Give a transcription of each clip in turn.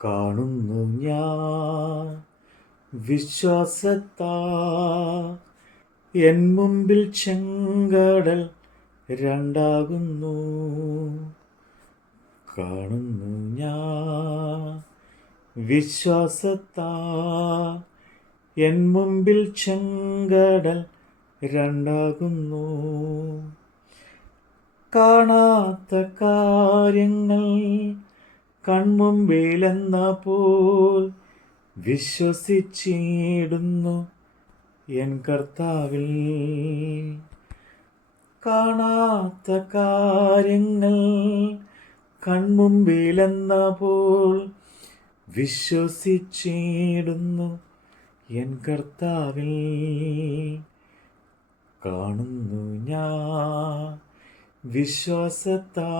കാണുന്നു ഞാൻ വിശ്വാസത്താ എൻ മുമ്പിൽ ചെങ്കടൽ രണ്ടാകുന്നു. കാണുന്നു ഞാൻ വിശ്വാസത്താ എൻ മുമ്പിൽ ചെങ്കടൽ രണ്ടാകുന്നു. കാണാത്ത കാര്യങ്ങൾ കൺമുമ്പിലെന്ന പോൽ വിശ്വസിച്ചിടുന്നു എൻ കർത്താവിൽ. കാണാത്ത കാര്യങ്ങൾ കൺമുമ്പിലെന്ന പോൽ വിശ്വസിച്ചിടുന്നു എൻ കർത്താവിൽ. കാണുന്നു ഞാൻ വിശ്വാസത്താ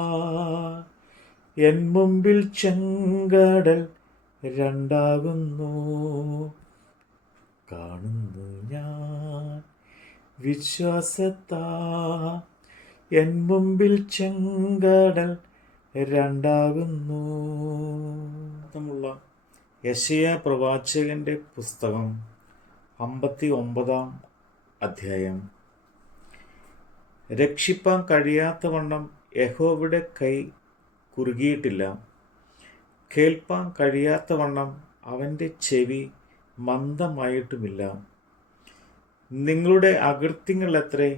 എൻ മുമ്പിൽ ചെങ്കടൽ രണ്ടാകുന്നു. കാണുന്നു ഞാൻ വിശ്വാസത്താ എൻ മുമ്പിൽ ചെങ്കടൽ രണ്ടാകുന്നു. യെശയ്യാ പ്രവാചകന്റെ പുസ്തകം 59 അധ്യായം. രക്ഷിപ്പാൻ കഴിയാത്തവണ്ണം യഹോവയുടെ കൈ കുറുകിയിട്ടില്ല, കേൾപ്പാൻ കഴിയാത്തവണ്ണം അവൻ്റെ ചെവി മന്ദമായിട്ടുമില്ല. നിങ്ങളുടെ അകൃത്യങ്ങൾ എത്രേ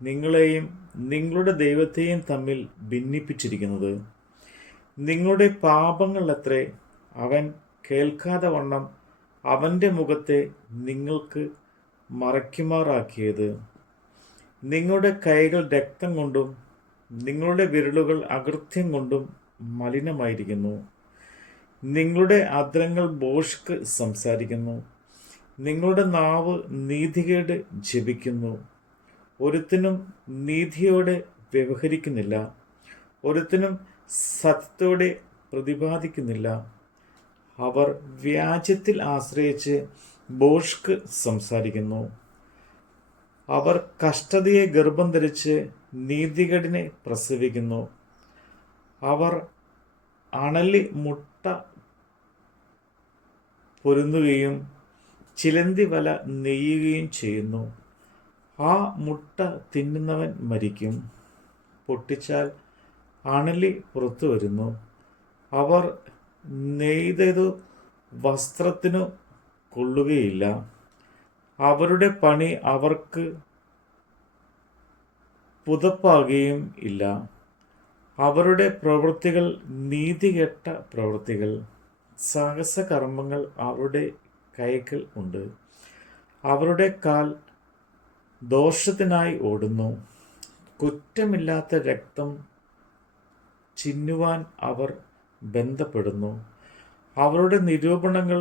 നിങ്ങളെയും നിങ്ങളുടെ ദൈവത്തെയും തമ്മിൽ ഭിന്നിപ്പിച്ചിരിക്കുന്നത്. നിങ്ങളുടെ പാപങ്ങൾ എത്രേ അവൻ കേൾക്കാതെ വണ്ണം അവൻ്റെ മുഖത്തെ നിങ്ങൾക്ക് മറയ്ക്കുമാറാക്കിയത്. നിങ്ങളുടെ കൈകൾ രക്തം കൊണ്ടും നിങ്ങളുടെ വിരലുകൾ അകൃത്യം കൊണ്ടും മലിനമായിരിക്കുന്നു. നിങ്ങളുടെ അധരങ്ങൾ ഭോഷ്ക് സംസാരിക്കുന്നു. നിങ്ങളുടെ നാവ് നീതികേട് ജപിക്കുന്നു. ഒരുത്തനും നീതിയോടെ വ്യവഹരിക്കുന്നില്ല, ഒരുത്തനും സത്യത്തോടെ പ്രതിപാദിക്കുന്നില്ല. അവർ വ്യാജത്തിൽ ആശ്രയിച്ച് ഭോഷ്ക് സംസാരിക്കുന്നു. അവർ കഷ്ടതയെ ഗർഭം ധരിച്ച് നീതികേടിനെ പ്രസവിക്കുന്നു. അവർ അണലി മുട്ട പൊരുന്നുകയും ചിലന്തി വല നെയ്യുകയും ചെയ്യുന്നു. ആ മുട്ട തിന്നുന്നവൻ മരിക്കും. പൊട്ടിച്ചാൽ അണലി പുറത്തു വരുന്നു. അവർ നെയ്തതു വസ്ത്രത്തിനു കൊള്ളുകയില്ല. അവരുടെ പണി അവർക്ക് പുതപ്പാകുകയും ഇല്ല. അവരുടെ പ്രവൃത്തികൾ നീതികെട്ട പ്രവൃത്തികൾ. സാഹസകർമ്മങ്ങൾ അവരുടെ കൈകൾ ഉണ്ട്. അവരുടെ കാൽ ദോഷത്തിനായി ഓടുന്നു. കുറ്റമില്ലാത്ത രക്തം ചിന്നുവാൻ അവർ ബന്ധപ്പെടുന്നു. അവരുടെ നിരൂപണങ്ങൾ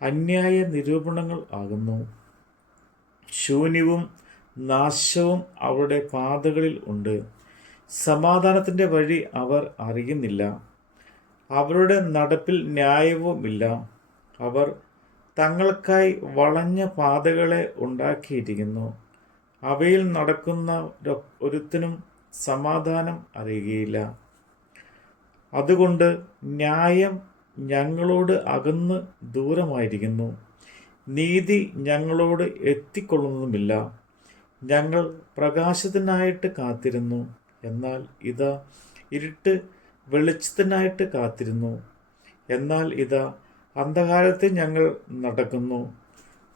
അന്യായ നിരൂപണങ്ങൾ ആകുന്നു. ശൂന്യവും നാശവും അവരുടെ പാതകളിൽ ഉണ്ട്. സമാധാനത്തിൻ്റെ വഴി അവർ അറിയുന്നില്ല. അവരുടെ നടപ്പിൽ ന്യായവുമില്ല. അവർ തങ്ങൾക്കായി വളഞ്ഞ പാതകളെ ഉണ്ടാക്കിയിരിക്കുന്നു. അവയിൽ നടക്കുന്ന ഒരുത്തനും സമാധാനം അറിയുകയില്ല. അതുകൊണ്ട് ന്യായം ഞങ്ങളോട് അകന്ന് ദൂരമായിരിക്കുന്നു, നീതി ഞങ്ങളോട് എത്തിക്കൊള്ളുന്നതുമില്ല. ഞങ്ങൾ പ്രകാശത്തിനായിട്ട് കാത്തിരുന്നു, എന്നാൽ ഇതാ ഇരുട്ട് വെളിച്ചത്തിനായിട്ട് കാത്തിരുന്നു, എന്നാൽ ഇതാ അന്ധകാരത്തിൽ ഞങ്ങൾ നടക്കുന്നു.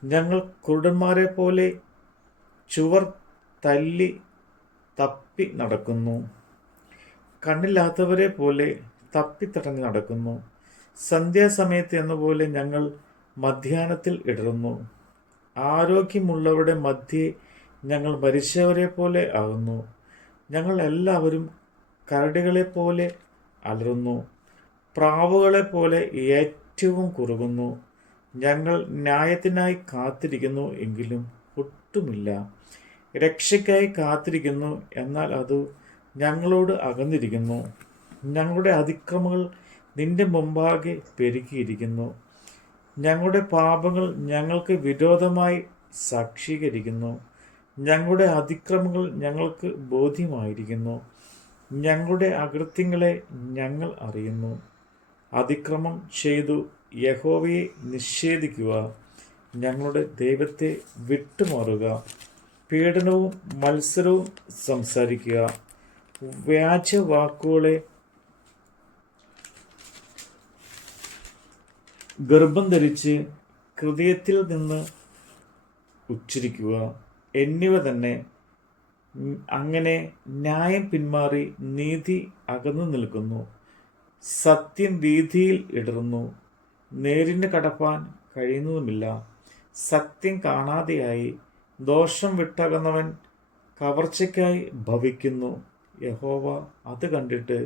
ഞങ്ങൾ കുരുടന്മാരെ പോലെ ചുവർ തല്ലി തപ്പി നടക്കുന്നു, കണ്ണില്ലാത്തവരെ പോലെ തപ്പിത്തടഞ്ഞ് നടക്കുന്നു. സന്ധ്യാസമയത്ത് എന്നപോലെ ഞങ്ങൾ മധ്യാഹ്നത്തിൽ ഇടറുന്നു. ആരോഗ്യമുള്ളവരുടെ മധ്യേ ഞങ്ങൾ മരിച്ചവരെ പോലെ ആകുന്നു. ഞങ്ങൾ എല്ലാവരും കരടികളെപ്പോലെ അലറുന്നു, പ്രാവുകളെപ്പോലെ ഏറ്റവും കുറുകുന്നു. ഞങ്ങൾ ന്യായത്തിനായി കാത്തിരിക്കുന്നു, എങ്കിലും ഒട്ടുമില്ല. രക്ഷയ്ക്കായി കാത്തിരിക്കുന്നു, എന്നാൽ അത് ഞങ്ങളോട് അകന്നിരിക്കുന്നു. ഞങ്ങളുടെ അതിക്രമങ്ങൾ നിന്റെ മുമ്പാകെ പെരുകിയിരിക്കുന്നു. ഞങ്ങളുടെ പാപങ്ങൾ ഞങ്ങൾക്ക് വിരോധമായി സാക്ഷീകരിക്കുന്നു. ഞങ്ങളുടെ അതിക്രമങ്ങൾ ഞങ്ങൾക്ക് ബോധ്യമായിരിക്കുന്നു. ഞങ്ങളുടെ അകൃത്യങ്ങളെ ഞങ്ങൾ അറിയുന്നു. അതിക്രമം ചെയ്തു യഹോവയെ നിഷേധിക്കുക. ഞങ്ങളുടെ ദൈവത്തെ വിട്ടുമാറുക. പീഡനവും മത്സരവും സംസാരിക്കുക. വ്യാജവാക്കുകളെ ഗർഭം ധരിച്ച് ഹൃദയത്തിൽ നിന്ന് ഉച്ചരിക്കുക എന്നിവ തന്നെ. അങ്ങനെ ന്യായം പിന്മാറി നീതി അകന്നു നിൽക്കുന്നു. സത്യം വീഥിയിൽ ഇടറുന്നു. നേരിന് കടപ്പാൻ കഴിയുന്നതുമില്ല. സത്യം കാണാതെയായി ദോഷം വിട്ടകന്നവൻ കവർച്ചയ്ക്കായി ഭവിക്കുന്നു. യഹോവ അത് കണ്ടിട്ട്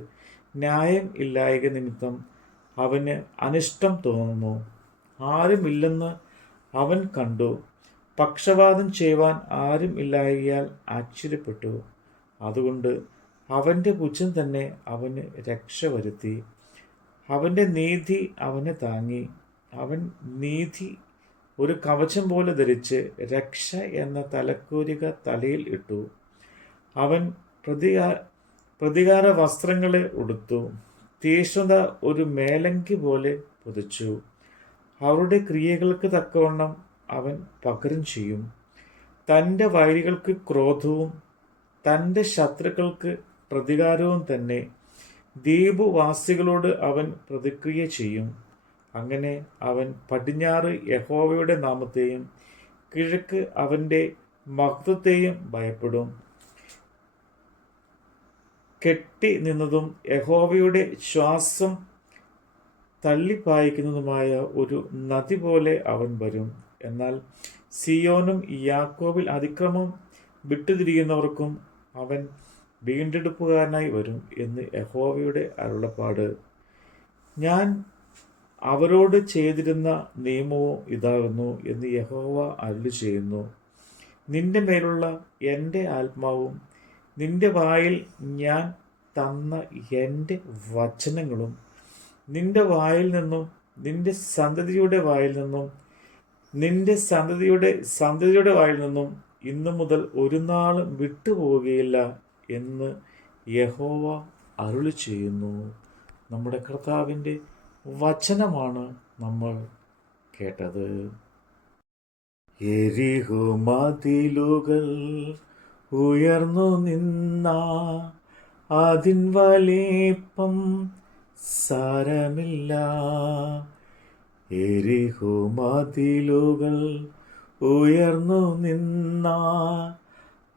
ന്യായം ഇല്ലായ്ക നിമിത്തം അവന് അനിഷ്ടം തോന്നുന്നു. ആരുമില്ലെന്ന് അവൻ കണ്ടു. പക്ഷപാതം ചെയ്യുവാൻ ആരും ഇല്ലായകയാൽ ആശ്ചര്യപ്പെട്ടു. അതുകൊണ്ട് അവൻ്റെ ഭുജം തന്നെ അവന് രക്ഷ വരുത്തി. അവൻ്റെ നീതി അവനെ താങ്ങി. അവൻ നീതി ഒരു കവചം പോലെ ധരിച്ച് രക്ഷ എന്ന തലക്കൂരിക തലയിൽ ഇട്ടു. അവൻ പ്രതികാര വസ്ത്രങ്ങളെ ഉടുത്തു. തീഷ്ണത ഒരു മേലങ്കി പോലെ പുതച്ചു. അവരുടെ ക്രിയകൾക്ക് തക്കവണ്ണം അവൻ പകരം ചെയ്യും. തൻ്റെ വൈരികൾക്ക് ക്രോധവും തൻ്റെ ശത്രുക്കൾക്ക് പ്രതികാരവും തന്നെ. ദ്വീപുവാസികളോട് അവൻ പ്രതിക്രിയ ചെയ്യും. അങ്ങനെ അവൻ പടിഞ്ഞാറ് യഹോവയുടെ നാമത്തെയും കിഴക്ക് അവൻ്റെ മഹത്വത്തെയും ഭയപ്പെടും. കെട്ടി നിന്നതും യഹോവയുടെ ശ്വാസം തള്ളിപ്പായിക്കുന്നതുമായ ഒരു നദി പോലെ അവൻ വരും. എന്നാൽ സിയോനും യാക്കോബിൽ അതിക്രമം വിട്ടുതിരിയുന്നവർക്കും അവൻ വീണ്ടെടുപ്പുകാരനായി വരും എന്ന് യഹോവയുടെ അരുളപ്പാട്. ഞാൻ അവരോട് ചെയ്തിരുന്ന നിയമവും ഇതാകുന്നു എന്ന് യഹോവ അരുളി ചെയ്യുന്നു. നിന്റെ മേലുള്ള എൻ്റെ ആത്മാവും നിന്റെ വായിൽ ഞാൻ തന്ന എൻ്റെ വചനങ്ങളും നിന്റെ വായിൽ നിന്നും നിന്റെ സന്തതിയുടെ വായിൽ നിന്നും നിന്റെ സന്തതിയുടെ വായിൽ നിന്നും ഇന്നു മുതൽ ഒരു നാളും വിട്ടുപോവുകയില്ല എന്ന് യഹോവ അരുളി ചെയ്യുന്നു. നമ്മുടെ കർത്താവിൻ്റെ വചനമാണ് നമ്മൾ കേട്ടത്. യെരിഹോ മതിലുകൾ ഉയർന്നു നിന്ന അതിൻ വലിപ്പം സാരമില്ല. യെരിഹോ മതിലുകൾ ഉയർന്നു നിന്ന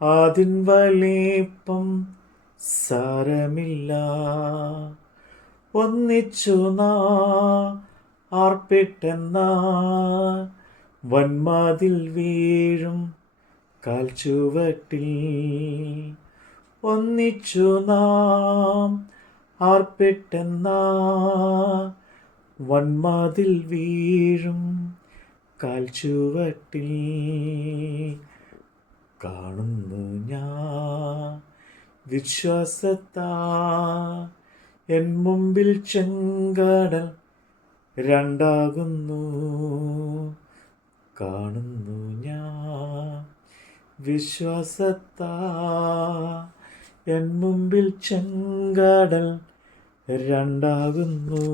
അതിൻ വലിപ്പം സാരമില്ല. ഒന്നിച്ചു ആർപ്പിട്ടെന്ന വന്മതിൽ വീഴും കാൽച്ചുവട്ടിൽ. ഒന്നിച്ചു ആർപ്പിട്ടെന്ന വന്മതിൽ വീഴും കാൽച്ചുവട്ടിൽ. കാണുന്നു ഞാൻ വിശ്വാസത്താ എൻ മുമ്പിൽ ചെങ്കടൽ രണ്ടാകുന്നു. കാണുന്നു ഞാൻ വിശ്വാസത്താ എൻ മുമ്പിൽ ചെങ്കടൽ രണ്ടാകുന്നു.